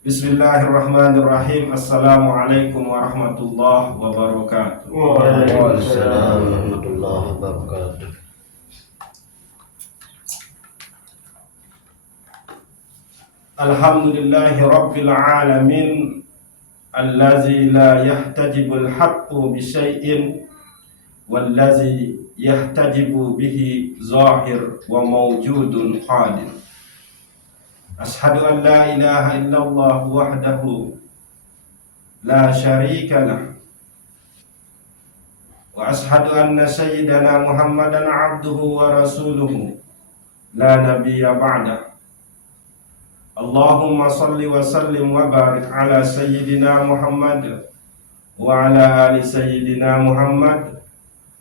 Bismillahirrahmanirrahim. Assalamualaikum warahmatullahi wabarakatuh. Waalaikumsalam warahmatullahi wabarakatuh. Alhamdulillahi rabbil alamin, allazi la yahtajibul haqqu bi syai'in wallazi yahtajibu bihi zahir wa mawjudun hadir. Ashhadu an la ilaha illallah wahdahu la syarika lah, wa ashhadu anna sayyidana Muhammadan abduhu wa rasuluhu la nabiyya ba'da. Allahumma salli wa sallim wa barik ala sayyidina Muhammad wa ala ali sayyidina Muhammad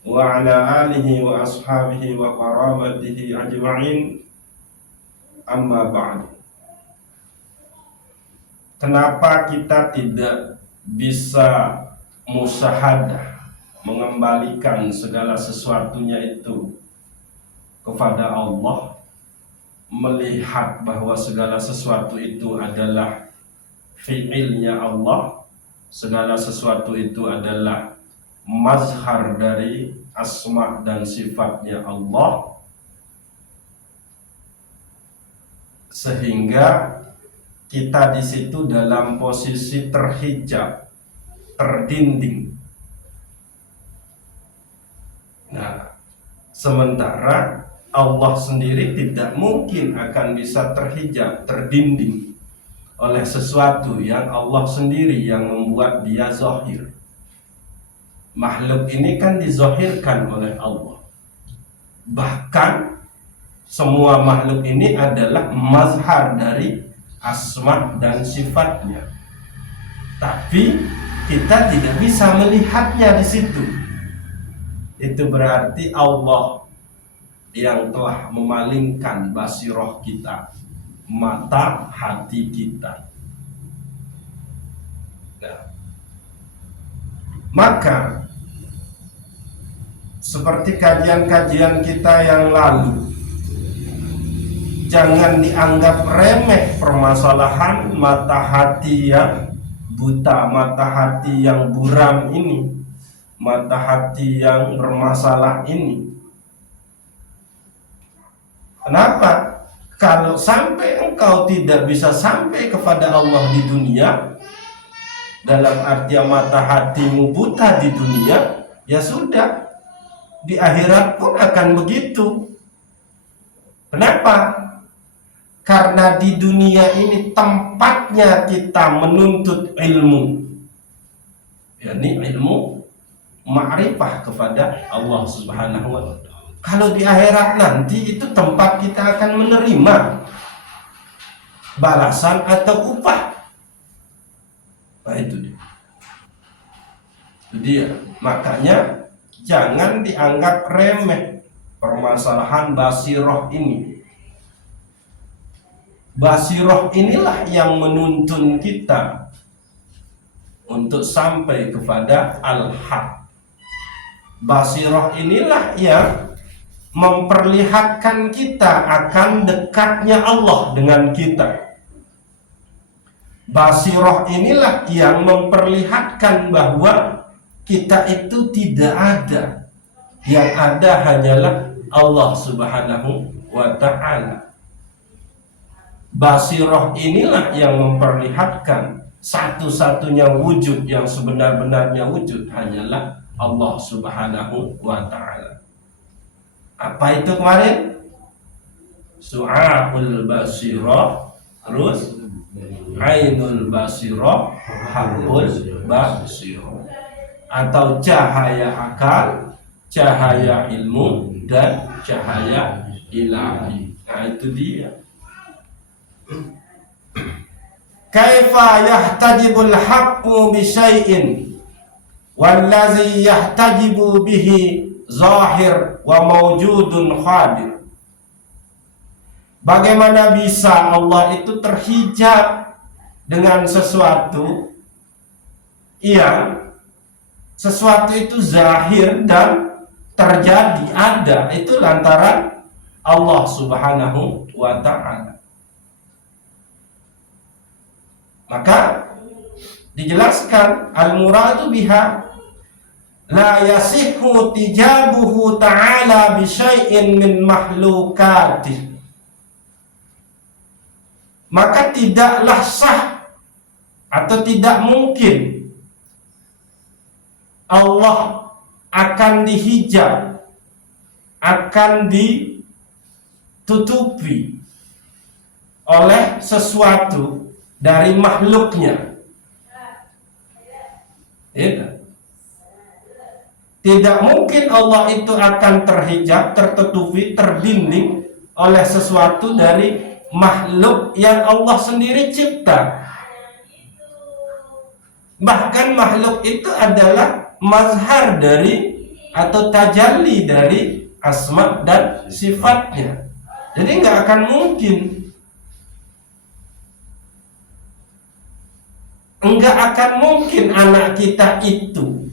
wa ala alihi wa ashabihi wa qarabatihi ajma'in. Amma ba'du. Kenapa kita tidak bisa musyahadah, mengembalikan segala sesuatunya itu kepada Allah, melihat bahwa segala sesuatu itu adalah fi'ilnya Allah, segala sesuatu itu adalah mazhar dari asma dan sifatnya Allah, sehingga kita di situ dalam posisi terhijab, terdinding. Nah, sementara Allah sendiri tidak mungkin akan bisa terhijab, terdinding oleh sesuatu yang Allah sendiri yang membuat dia zahir. Makhluk ini kan dizahirkan oleh Allah. Bahkan semua makhluk ini adalah mazhar dari asma dan sifatnya. Tapi kita tidak bisa melihatnya di situ. Itu berarti Allah yang telah memalingkan basirah kita, mata hati kita. Nah, maka seperti kajian-kajian kita yang lalu, jangan dianggap remeh permasalahan mata hati yang buta, mata hati yang buram ini, mata hati yang bermasalah ini. Kenapa? Kalau sampai engkau tidak bisa sampai kepada Allah di dunia, dalam artian mata hatimu buta di dunia, ya sudah, di akhirat pun akan begitu. Kenapa? Karena di dunia ini tempatnya kita menuntut ilmu, yakni ilmu ma'rifah kepada Allah Subhanahu wa ta'ala. Kalau di akhirat nanti itu tempat kita akan menerima balasan atau upah. Nah, itu dia. Itu dia. Makanya jangan dianggap remeh permasalahan basirah ini. Basirah inilah yang menuntun kita untuk sampai kepada al-haq. Basirah inilah yang memperlihatkan kita akan dekatnya Allah dengan kita. Basirah inilah yang memperlihatkan bahwa kita itu tidak ada. Yang ada hanyalah Allah Subhanahu wa ta'ala. Basirah inilah yang memperlihatkan satu-satunya wujud yang sebenar-benarnya wujud hanyalah Allah Subhanahu wa ta'ala. Apa itu kemarin? Su'aul basirah, terus ainul basirah, hakul basirah, atau cahaya akal, cahaya ilmu, dan cahaya ilahi. Nah, itu dia. Kaifa yahtajibul haqqu bi syai'in wallazi yahtajibu bihi zahir wa mawjudun hadir. Bagaimana bisa Allah itu terhijab dengan sesuatu yang sesuatu itu zahir dan terjadi, ada, itu lantaran Allah Subhanahu wa ta'ala. Maka dijelaskan al-muradu biha la yasihhu tijabuhu ta'ala bi syai'in min mahlukatih. Maka tidaklah sah atau tidak mungkin Allah akan dihijab, akan ditutupi oleh sesuatu dari makhluknya. Tidak mungkin Allah itu akan terhijab, tertutupi, terdinding oleh sesuatu dari makhluk yang Allah sendiri cipta. Bahkan makhluk itu adalah mazhar dari atau tajalli dari asma dan sifatnya. Jadi nggak akan mungkin, anak kita itu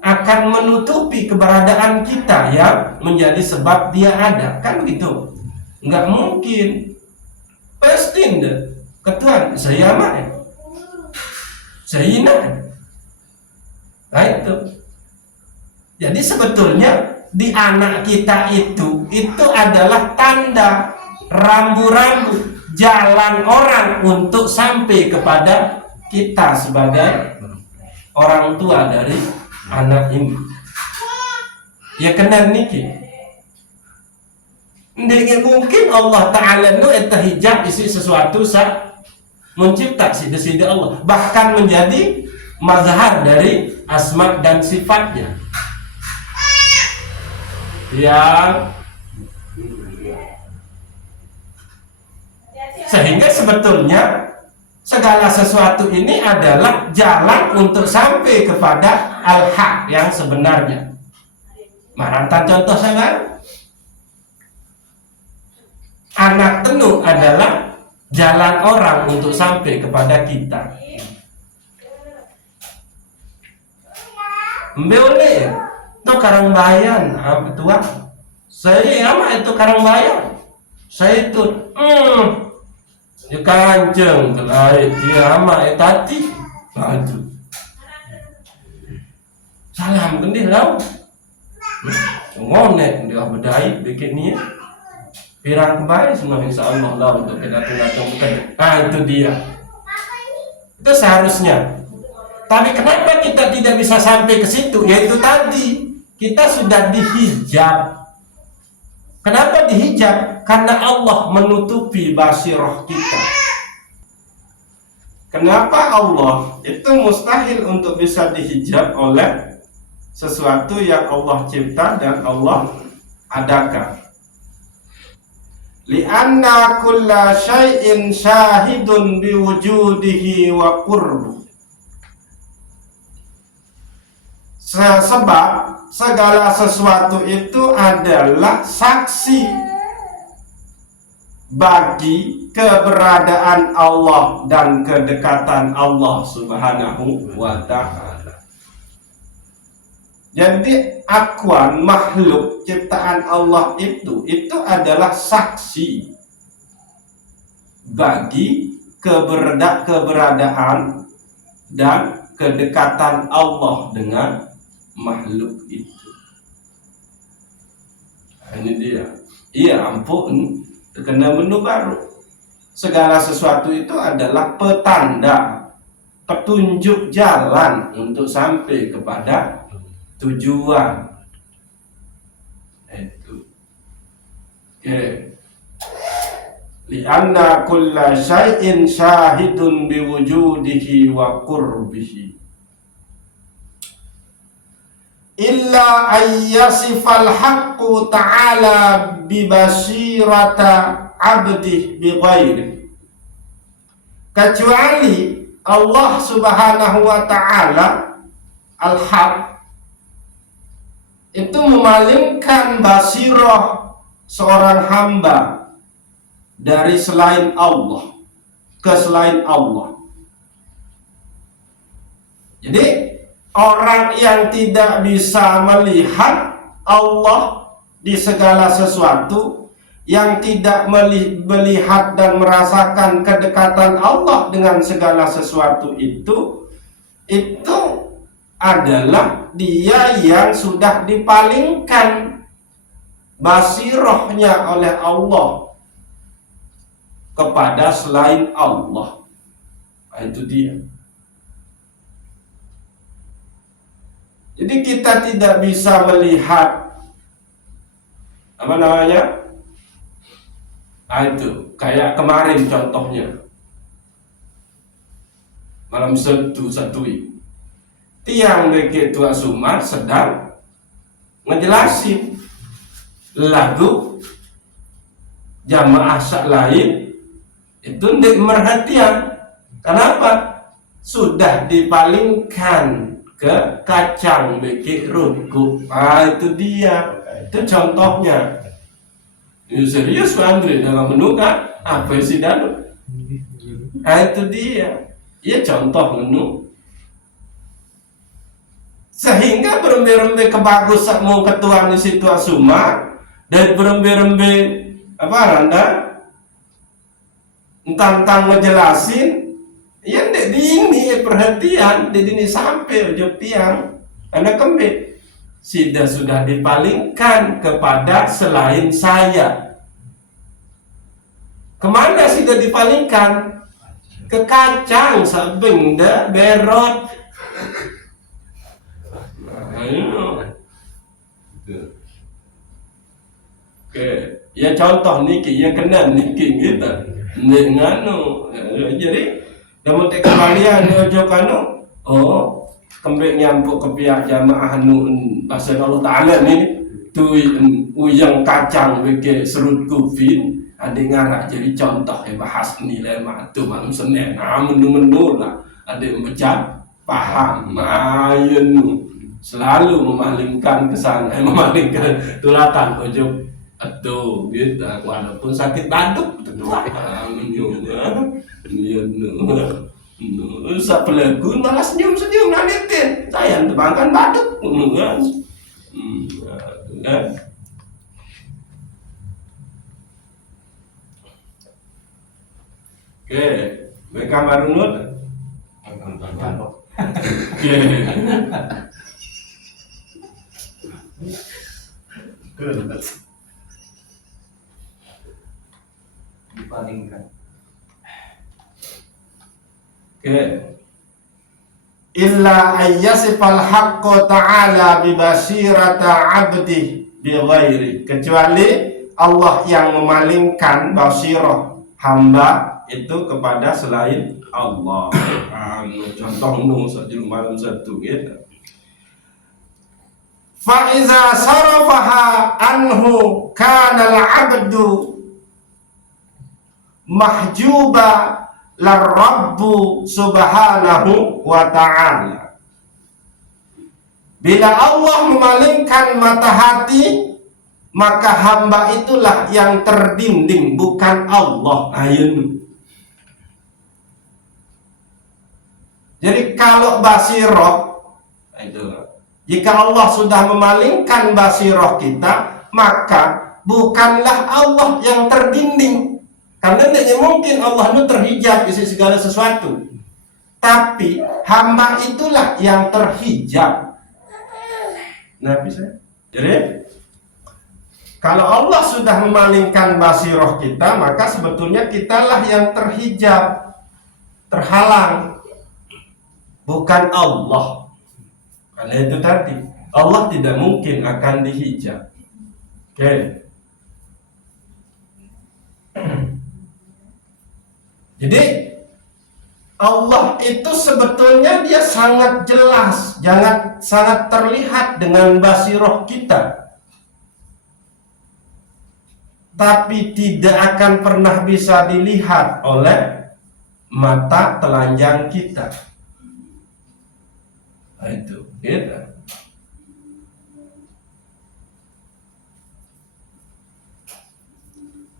akan menutupi keberadaan kita yang menjadi sebab dia ada, kan begitu? Nggak mungkin. Pasti enggak. Ketuhan saya mah, saya nah itu. Jadi sebetulnya di anak kita itu adalah tanda rambu-rambu jalan orang untuk sampai kepada kita sebagai orang tua dari anak ini. Ya kena niki. Tidak mungkin Allah Ta'ala nu eta hijab isi sesuatu mencipta sida Allah, bahkan menjadi mazhar dari asma dan sifatnya. Yang sehingga sebetulnya segala sesuatu ini adalah jalan untuk sampai kepada al-haq yang sebenarnya. Marantan contoh saya, anak tenu adalah jalan orang untuk sampai kepada kita. Mbele itu Karangbayan, tua. Saya ama itu Karangbayan. Saya itu ya kanceng kelai dia ama tati. Aduh. Salam kendih lau. Ngonek dia bedai bikinnya. Pirang kembali semua insyaallah lah untuk kita tunggu. Itu dia. Itu seharusnya. Tapi kenapa kita tidak bisa sampai ke situ? Yaitu tadi kita sudah dihijab. Kenapa dihijab? Karena Allah menutupi basirah kita. Kenapa Allah itu mustahil untuk bisa dihijab oleh sesuatu yang Allah cipta dan Allah adakan? Lianna kulla syai'in syahidun biwujudihi wa qurbu. Sebab segala sesuatu itu adalah saksi bagi keberadaan Allah dan kedekatan Allah Subhanahu wa ta'ala. Jadi akuan makhluk ciptaan Allah itu adalah saksi bagi keberadaan dan kedekatan Allah dengan makhluk itu. Ini dia. Iya ampun, kena menu baru. Segala sesuatu itu adalah petanda, petunjuk jalan untuk sampai kepada tujuan. Itu. Okay. Lianna kulla syai'in syahidun biwujudihi wa qurbihi. Illa ayyasifal haqqu ta'ala bibasirata abdih bighairi. Kecuali Allah Subhanahu wa ta'ala al-haq itu memalingkan basirah seorang hamba dari selain Allah ke selain Allah. Jadi orang yang tidak bisa melihat Allah di segala sesuatu, yang tidak melihat dan merasakan kedekatan Allah dengan segala sesuatu itu adalah dia yang sudah dipalingkan basirahnya oleh Allah kepada selain Allah. Nah, itu dia. Jadi kita tidak bisa melihat apa namanya? Nah, itu kayak kemarin contohnya malam satu tiang beki Tua Sumar sedang ngejelasin lagu jamaah sak lain itu ndek merhatian. Kenapa? Sudah dipalingkan ke kacang beki ruku. Ah, itu dia. Itu contohnya. Ya, serius Pak Andre dalam menu kan? Apa sih Danu? Ah, itu dia. Ya contoh menu. Sehingga berembe-rembe kebagusan mau ketua di situ Asuma dan berembe-rembe apa Randa tentang ngejelasin ya ndek di ini perhatian di ini sampai ujung tiang karena kembe sudah dipalingkan kepada selain saya. Kemana sudah dipalingkan? Ke kacang sabeng dah berot. Oke, ya contoh niki ya kena niki gitu. Nganu. Jadi namun kembalian ojo kanu. Oh, kembali nyambuk ke pihak jamaah bahasa Allah Ta'ala nih tu uyang kacang bagi serut kufin ada ngarak jadi contoh bahas nilai matu malam Senin menu lah ada memecah paham mayen selalu memalingkan kesana memalingkan tulatan ujung atau gitu walaupun sakit batuk tentu usah pelaku malah senyum-senyum nalitin saya tebangkan batuk kan. Oke, mereka marunut. Oke. Dipalingkan. Oke. Illa ayyasifal haqqo ta'ala bibasirata abdi bighairi, kecuali Allah yang memalingkan basirah hamba itu kepada selain Allah. Contoh malam satu gitu. Fa iza sarafaha anhu kana al-'abdu mahjuba Rabbu subhanahu wa ta'ala. Bila Allah memalingkan mata hati, maka hamba itulah yang terdinding, bukan Allah. Ayun. Jadi kalau basirah itu, jika Allah sudah memalingkan basirah kita, maka bukanlah Allah yang terdinding. Karena tidak mungkin Allah itu terhijab isi segala sesuatu. Tapi hamba itulah yang terhijab. Nah bisa. Jadi kalau Allah sudah memalingkan basirah kita, maka sebetulnya kitalah yang terhijab, terhalang, bukan Allah. Karena itu tadi Allah tidak mungkin akan dihijab. Oke. Jadi Allah itu sebetulnya dia sangat jelas, sangat terlihat dengan basirah kita. Tapi tidak akan pernah bisa dilihat oleh mata telanjang kita. Nah, itu gitu.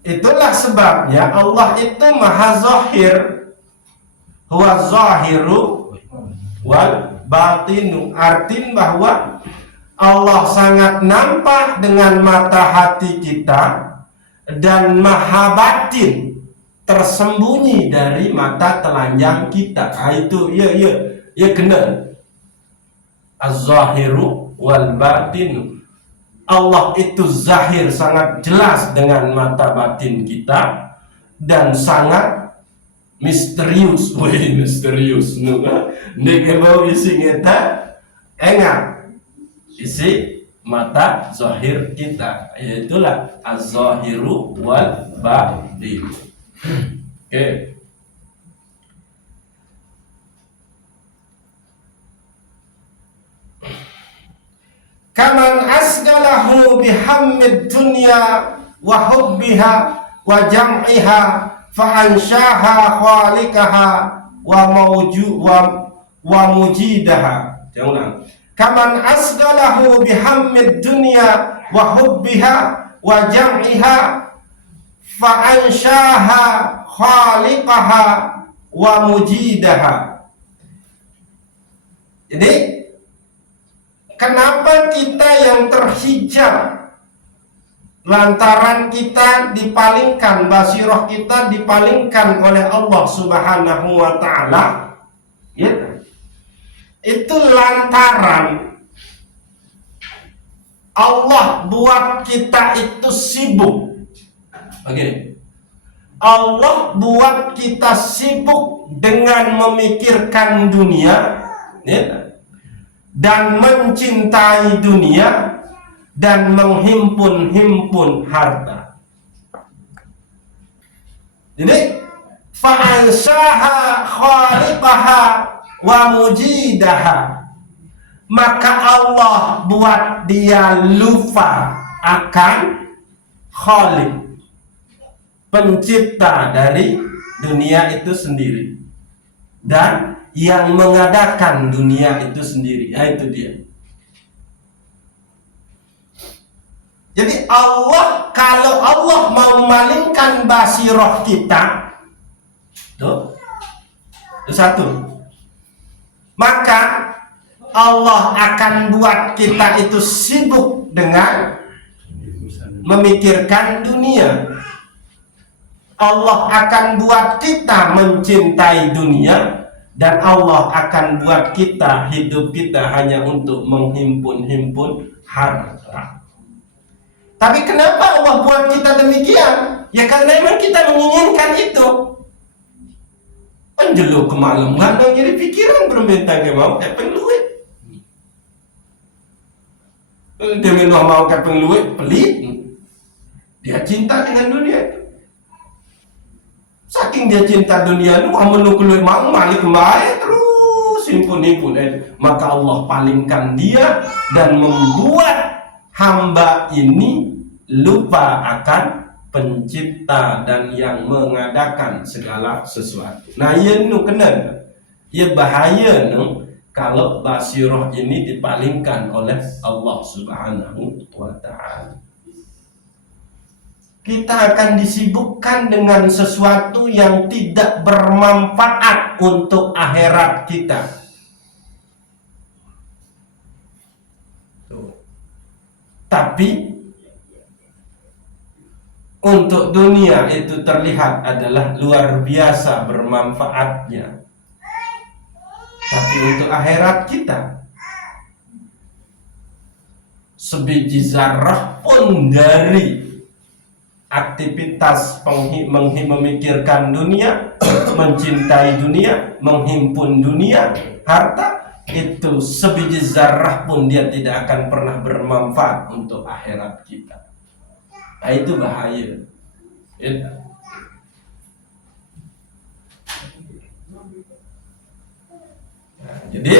Itulah sebabnya Allah itu maha zahir, huwa zahiru wal batinu. Artinya bahwa Allah sangat nampak dengan mata hati kita dan maha batin, tersembunyi dari mata telanjang kita. Itu ya kena. Az-zahiru wal batin. Allah itu zahir, sangat jelas dengan mata batin kita, dan sangat misterius. Wih, misterius. Nek mau isi kita enggak isi mata zahir kita, yaitulah az-zahiru wal batin. Oke. Kaman asgalahu bihammid dunya wa hubbiha wa jam'iha fa anshaha khaliqaha wa mujidaha. Jangan. Kaman asgalahu bihammid dunya wa hubbiha wa jam'iha fa anshaha khaliqaha wa mujidaha. Jadi kenapa kita yang terhijab lantaran kita dipalingkan, basirah kita dipalingkan oleh Allah Subhanahu wa ta'ala, ya? Itu lantaran Allah buat kita itu sibuk. Oke. Allah buat kita sibuk dengan memikirkan dunia, ya? Dan mencintai dunia dan menghimpun harta. Jadi fa'ansaha khaliqaha wa mujidaha, maka Allah buat dia lupa akan khaliq, pencipta dari dunia itu sendiri, dan yang mengadakan dunia itu sendiri. Nah, itu dia. Jadi Allah, kalau Allah mau memalingkan basirah kita, itu satu, maka Allah akan buat kita itu sibuk dengan memikirkan dunia. Allah akan buat kita mencintai dunia, dan Allah akan buat kita, hidup kita hanya untuk menghimpun harta. Tapi kenapa Allah buat kita demikian? Ya karena memang kita menginginkan itu. Anjelo kemalam nggak jadi pikiran berminta ke mau kayak penluit. Dia mau kayak penluit pelit. Dia cinta dengan dunia. Saking dia cinta dunia itu, menukul mau balik kembali terus himpun. Maka Allah palingkan dia dan membuat hamba ini lupa akan pencipta dan yang mengadakan segala sesuatu. Nah, ia nu kena, ia bahaya nu kalau basirah ini dipalingkan oleh Allah Subhanahu wa ta'ala. Kita akan disibukkan dengan sesuatu yang tidak bermanfaat untuk akhirat kita. Tapi untuk dunia itu terlihat adalah luar biasa bermanfaatnya. Tapi untuk akhirat kita, sebiji zarah pun dari aktivitas memikirkan dunia, mencintai dunia, menghimpun dunia, harta, itu sebiji zarah pun dia tidak akan pernah bermanfaat untuk akhirat kita. Nah, itu bahaya. Nah, jadi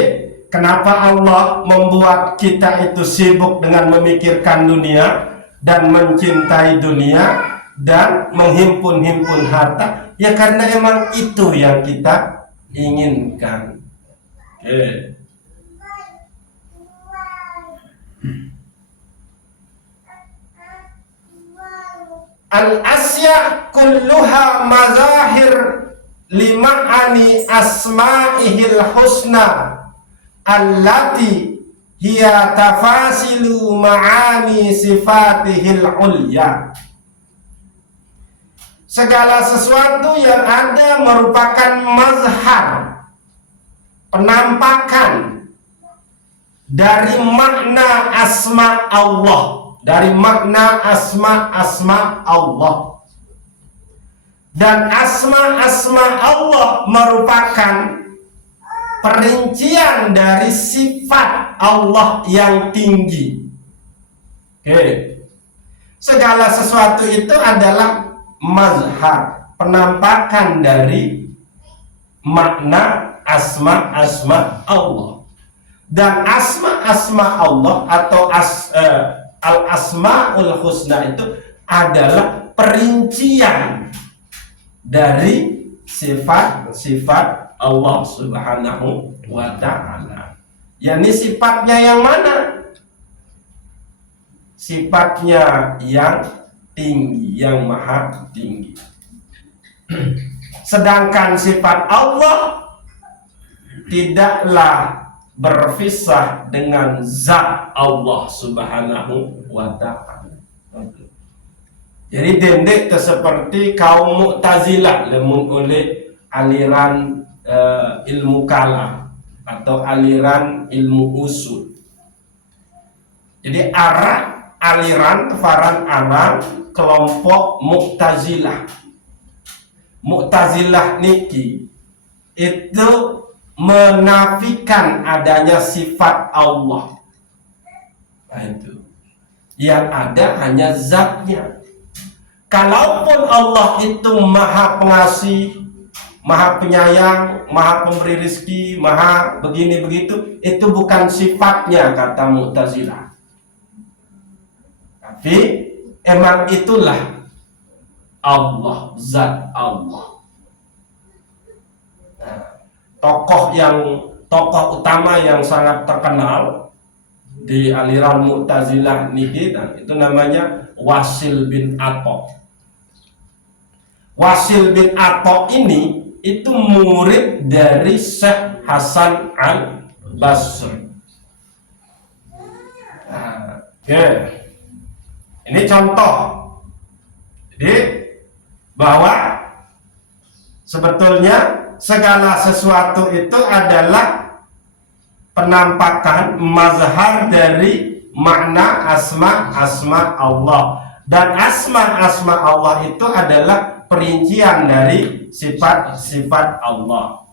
kenapa Allah membuat kita itu sibuk dengan memikirkan dunia dan mencintai dunia dan menghimpun harta? Ya karena emang itu yang kita inginkan. Al-asya kulluha mazahir lima'ani asma'ihil husna allati hiya tafasilu ma'ani sifatihil ulya. segala sesuatu yang ada merupakan mazhar, penampakan dari makna asma Allah, dari makna asma Allah. Dan asma Allah merupakan perincian dari sifat Allah yang tinggi. Oke. Segala sesuatu itu adalah mazhar, penampakan dari makna asma Allah. Dan asma Allah atau al-asmaul husna itu adalah perincian dari sifat-sifat Allah Subhanahu wa ta'ala. Yani sifatnya yang mana? Sifatnya yang tinggi, yang maha tinggi. Sedangkan sifat Allah tidaklah berpisah dengan zat Allah Subhanahu wa ta'ala. Jadi dendek seperti kaum Mu'tazilah lemun oleh aliran ilmu kalam atau aliran ilmu usul. Jadi aliran kefaran alam kelompok Mu'tazilah. Mu'tazilah niki itu menafikan adanya sifat Allah. Nah, itu. Yang ada hanya zatnya. Kalaupun Allah itu maha pengasih, maha penyayang, maha pemberi rezeki, maha begini begitu, itu bukan sifatnya, kata Mu'tazilah. Tapi emang itulah Allah, zat Allah. Nah, tokoh utama yang sangat terkenal di aliran Mu'tazilah niki, itu namanya Wasil bin Atha. Wasil bin Atha ini itu murid dari Syekh Hasan al-Basri. Nah, oke. Ini contoh. Jadi bahwa sebetulnya segala sesuatu itu adalah penampakan mazhar dari makna asma Allah. Dan asma Allah itu adalah perincian dari sifat-sifat Allah.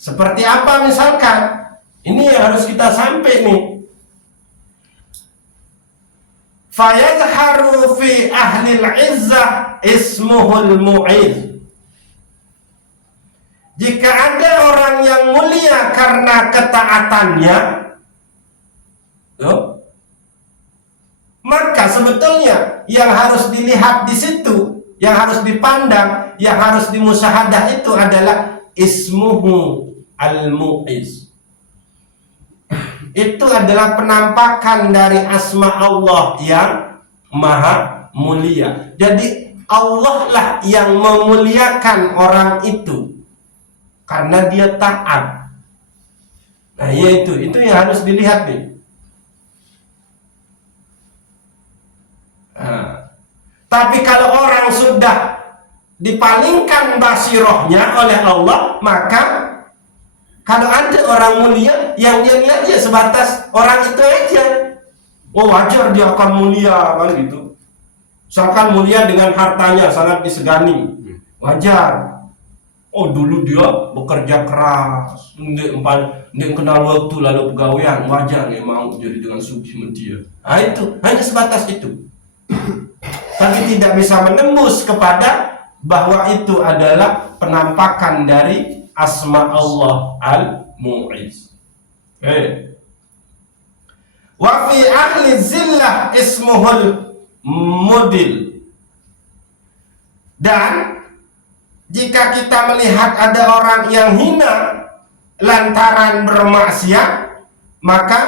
Seperti apa misalkan? Ini yang harus kita sampai nih. Fayadharu fi ahlil izzah ismuhul mu'iz. Jika ada orang yang mulia karena ketaatannya, maka sebetulnya yang harus dilihat di situ, yang harus dipandang, yang harus dimusyahadah itu adalah ismuhu al-mu'iz. Itu adalah penampakan dari asma Allah yang maha mulia. Jadi Allah lah yang memuliakan orang itu karena dia taat. Nah, yaitu itu yang harus dilihat nih. Nah, tapi kalau orang sudah dipalingkan basirohnya oleh Allah, maka kalau ada orang mulia yang dia lihat ya sebatas orang itu aja. Oh, wajar dia akan mulia kan gitu. Misalkan mulia dengan hartanya sangat disegani, wajar. Oh, dulu dia bekerja keras, nggak kenal waktu lalu pegawaian, wajar dia mau jadi dengan suci dia. Nah, itu hanya sebatas itu. Tapi tidak bisa menembus kepada bahwa itu adalah penampakan dari asma Allah al-mu'iz. Wa fi ahli zillah ismuhul mudil. Dan jika kita melihat ada orang yang hina lantaran bermaksiat, maka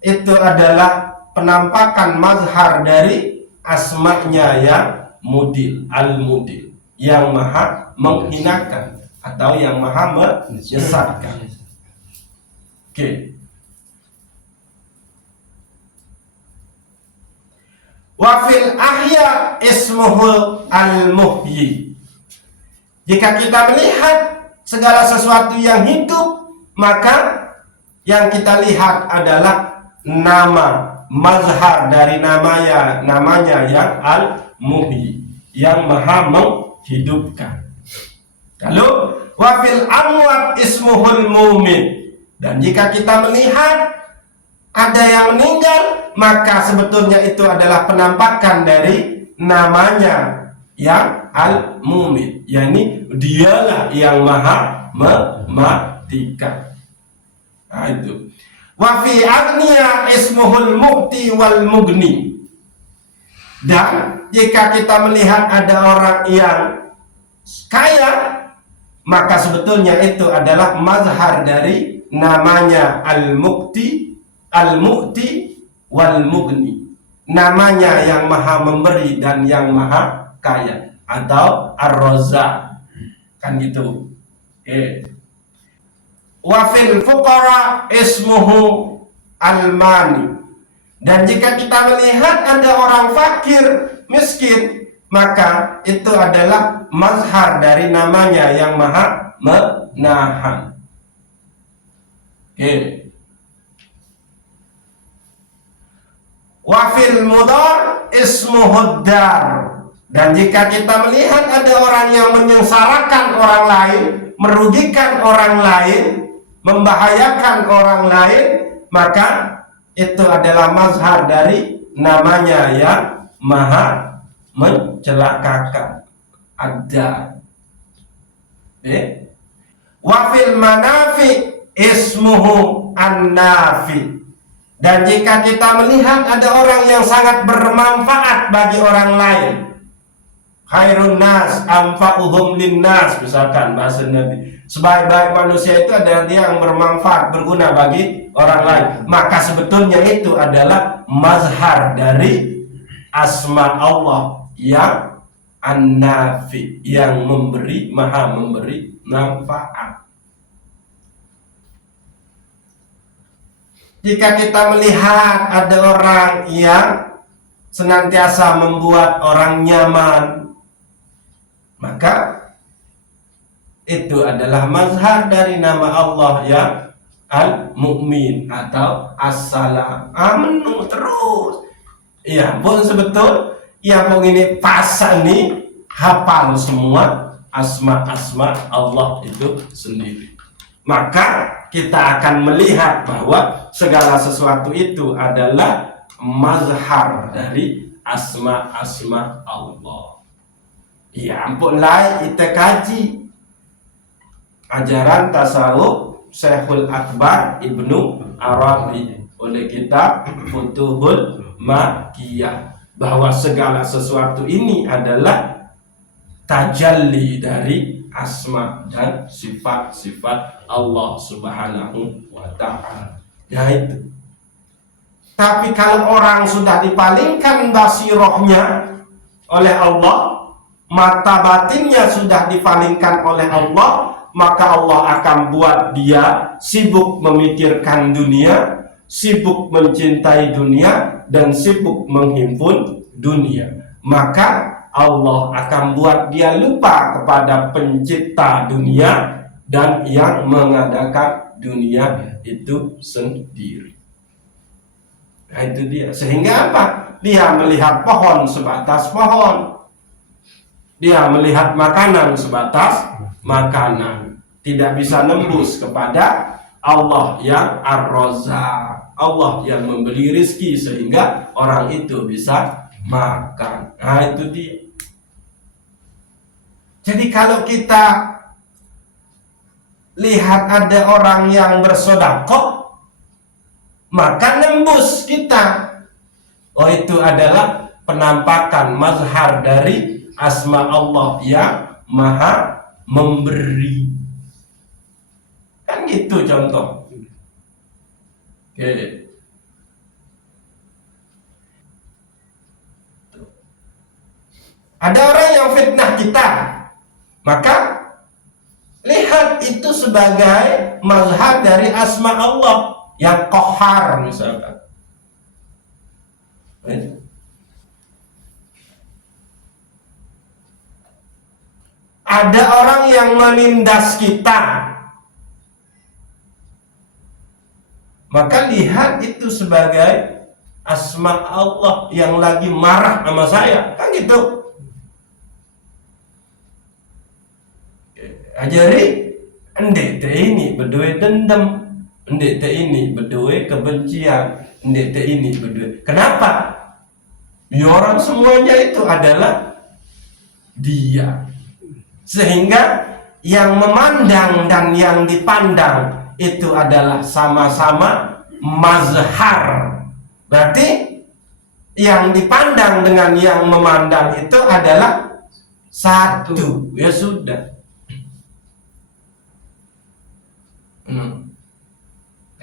itu adalah penampakan mazhar dari asma'nya yang mudil, al-mudil, yang maha menghinakan atau yang maha menyesatkan. Oke. Wa fil ahya ismuhu al-muhyi. Jika kita melihat segala sesuatu yang hidup, maka yang kita lihat adalah nama, mazhar dari namanya yang al-muhyi, yang maha menghidupkan. Lalu wa fil amwat ismuhul mumin. Dan jika kita melihat ada yang meninggal, maka sebetulnya itu adalah penampakan dari namanya yang al-mumin, yakni dialah yang maha mematikan. Nah itu. Wa fi agniya ismuhul mu'ti wal mugni. Dan jika kita melihat ada orang yang kaya, maka sebetulnya itu adalah mazhar dari namanya al-mu'ti wal mugni. Namanya yang maha memberi dan yang maha kaya, atau ar-razzaq, kan gitu. Wa fil fuqara ismuhu al-mani. Dan jika kita melihat ada orang fakir, miskin, maka itu adalah mazhar dari namanya yang maha menahan. Wa fil mudar ismuhu dar. Dan jika kita melihat ada orang yang menyengsarakan orang lain, merugikan orang lain, membahayakan orang lain, maka itu adalah mazhar dari namanya yang maha mencelakakan. Ada. Wa fil manafi ismuhu an-nafi. Dan jika kita melihat ada orang yang sangat bermanfaat bagi orang lain, khairun nas anfa'uhum linnas, misalkan bahasa Nabi, sebaik-baik manusia itu adalah dia yang bermanfaat, berguna bagi orang lain, maka sebetulnya itu adalah mazhar dari asma Allah yang an-nafi, yang memberi, maha memberi manfaat. Jika kita melihat ada orang yang senantiasa membuat orang nyaman, maka itu adalah mazhar dari nama Allah yang al-mu'min atau as-salam. Amenu terus. Ya, pun sebetul. Ya, pun ini pasang nih, hafal semua asma-asma Allah itu sendiri. Maka kita akan melihat bahwa segala sesuatu itu adalah mazhar dari asma-asma Allah. Ya ampun lah, kita kaji ajaran tasawuf Syekhul Akbar Ibnu Arabi oleh kitab Futuhul Makkiyah, bahwa segala sesuatu ini adalah tajalli dari asma dan sifat-sifat Allah Subhanahu wa ta'ala. Ya itu. Tapi kalau orang sudah dipalingkan basirohnya oleh Allah, mata batinnya sudah dipalingkan oleh Allah, maka Allah akan buat dia sibuk memikirkan dunia, sibuk mencintai dunia, dan sibuk menghimpun dunia. Maka Allah akan buat dia lupa kepada pencipta dunia dan yang mengadakan dunia itu sendiri. Nah itu dia. Sehingga apa? Dia melihat pohon sebatas pohon, dia melihat makanan sebatas makanan, tidak bisa nembus kepada Allah yang Ar-Razzaq, Allah yang memberi rizki sehingga orang itu bisa makan. Nah itu dia. Jadi kalau kita lihat ada orang yang bersedekah, maka nembus kita. Oh itu adalah penampakan mazhar dari asma Allah yang maha memberi. Kan gitu contoh. Oke. Ada orang yang fitnah kita, maka lihat itu sebagai mazhar dari asma Allah yang qahar misalkan. ada orang yang menindas kita, maka lihat itu sebagai asma Allah yang lagi marah sama saya, kan gitu. Ajari endek ini berdua dendam, endek ini berdua kebencian, endek ini berdua. Kenapa? Ya orang semuanya itu adalah dia. Sehingga yang memandang dan yang dipandang itu adalah sama-sama mazhar. Berarti yang dipandang dengan yang memandang itu adalah satu. Ya sudah.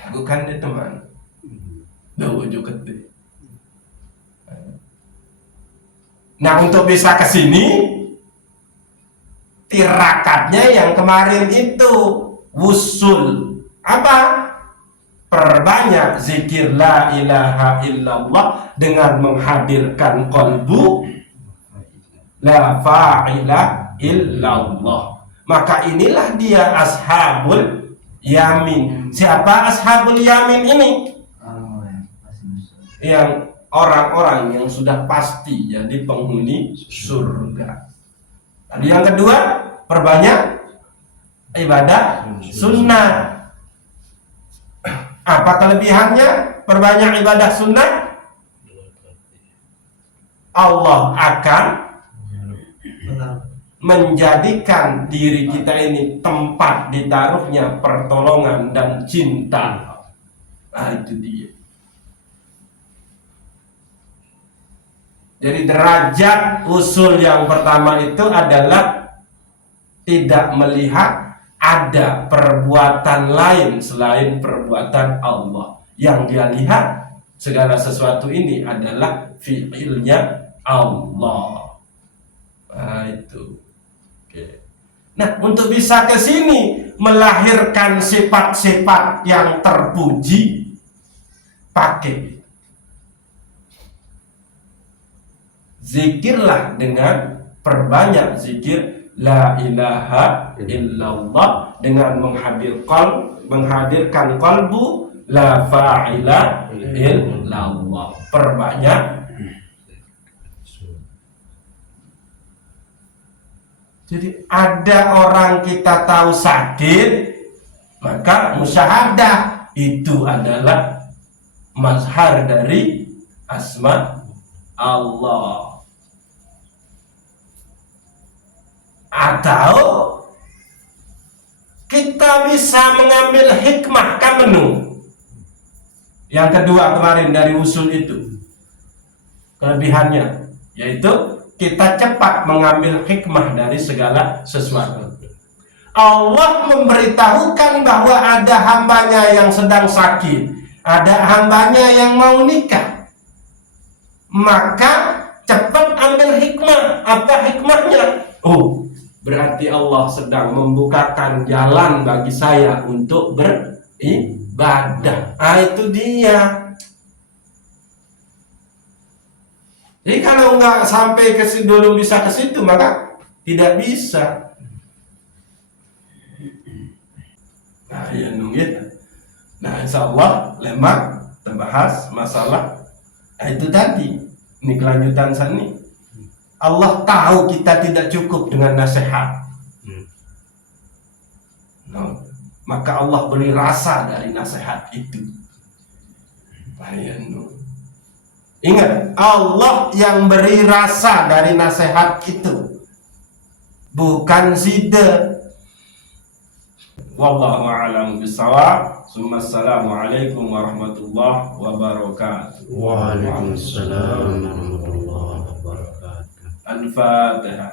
Bukan deh teman. Juga deh. Nah, untuk bisa ke sini, tirakatnya yang kemarin itu wusul. Apa? Perbanyak zikir la ilaha illallah dengan menghadirkan qalbu la fa'ila illallah. Maka inilah dia ashabul yamin. Siapa ashabul yamin ini? Yang orang-orang yang sudah pasti jadi penghuni surga. Tadi yang kedua, perbanyak ibadah sunnah. Apa kelebihannya perbanyak ibadah sunnah? Allah akan menjadikan diri kita ini tempat ditaruhnya pertolongan dan cinta. Nah, itu dia. Jadi derajat usul yang pertama itu adalah tidak melihat ada perbuatan lain selain perbuatan Allah. Yang dia lihat segala sesuatu ini adalah fi'ilnya Allah. Nah, itu. Oke. Nah, untuk bisa ke sini melahirkan sifat-sifat yang terpuji, pakai zikirlah dengan perbanyak zikir la ilaha illallah dengan menghadirkan qalbu la fa'ila illallah. Perbanyak. Jadi ada orang kita tahu sakit, maka musyahadah itu adalah mazhar dari asma Allah. Atau kita bisa mengambil hikmah kamenu. Yang kedua kemarin dari usul itu, kelebihannya yaitu kita cepat mengambil hikmah dari segala sesuatu. Allah memberitahukan bahwa ada hambanya yang sedang sakit, ada hambanya yang mau nikah, maka cepat ambil hikmah. Apa hikmahnya? Oh, berarti Allah sedang membukakan jalan bagi saya untuk beribadah. Itu dia. Jadi kalau nggak sampai ke situ dulu bisa ke situ, maka tidak bisa. Nah, ya nunggu. Nah, insya Allah lemah terbahas masalah itu tadi. Ini kelanjutan sana. Allah tahu kita tidak cukup dengan nasihat. No. Maka Allah beri rasa dari nasihat itu. Ingat, Allah yang beri rasa dari nasihat itu, bukan sida. Wallahu a'lam bishawab. Assalamualaikum warahmatullahi wabarakatuh. Waalaikumsalam warahmatullahi wabarakatuh. Al-Fatihah.